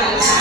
Obrigada.